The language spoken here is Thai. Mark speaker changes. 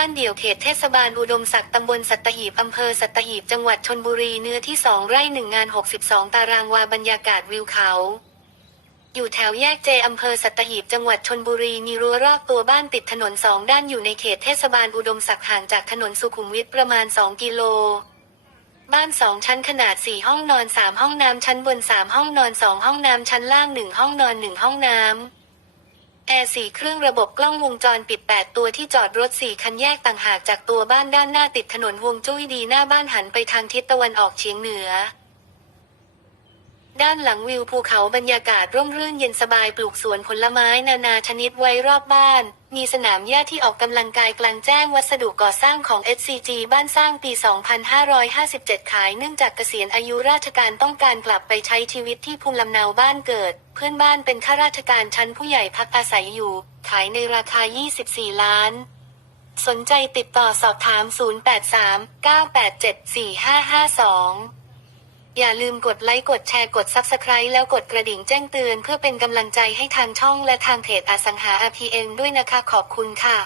Speaker 1: บ้านเดี่ยวเขตเทศบาลอุดมศักดิ์ตำบลสัตหีบอำเภอสัตหีบจังหวัดชนบุรีเนื้อที่ 2 ไร่หนึ่งงาน 62 ตารางวาบรรยากาศวิวเขา อยู่แถวแยกเจอำเภอสัตหีบจังหวัดชนบุรีมีรั้วรอบตัวบ้านติดถนนสองด้านอยู่ในเขตเทศบาลอุดมศักดิ์ห่างจากถนนสุขุมวิทประมาณ 2 กิโลบ้านสองชั้นขนาด4ห้องนอน3ห้องน้ำชั้นบน3ห้องนอน2ห้องน้ำชั้นล่าง1ห้องนอน1ห้องน้ำ แอร์สี่เครื่องระบบกล้องวงจรปิด 8 ตัวที่จอดรถ 4 คันแยกต่างหากจากตัวบ้านด้านหน้าติดถนนวงจุ้ยดีหน้าบ้านหันไปทางทิศตะวันออกเฉียงเหนือ ด้านหลังวิวภูเขาบรรยากาศร่มรื่นเย็นสบายปลูกสวนผลไม้นานาชนิดไว้รอบบ้าน มีสนามหญ้าที่ออกกำลังกายกลางแจ้งวัสดุก่อสร้างของ SCG บ้านสร้างปี 2557 ขายเนื่องจากเกษียณอายุราชการต้องการกลับไปใช้ชีวิตที่ภูมิลำเนาบ้านเกิด เพื่อนบ้านเป็นข้าราชการชั้นผู้ใหญ่พักอาศัยอยู่ ขายในราคา 24 ล้าน สนใจติดต่อสอบถาม 083 987 4552 อย่าลืมกดไลค์กดแชร์กดซับสไคร b e แล้วกดกระดิ่งแจ้งเตือนเพื่อเป็นกำลังใจให้ทางช่องและทางเพจอสังหา RPM ด้วยนะคะขอบคุณค่ะ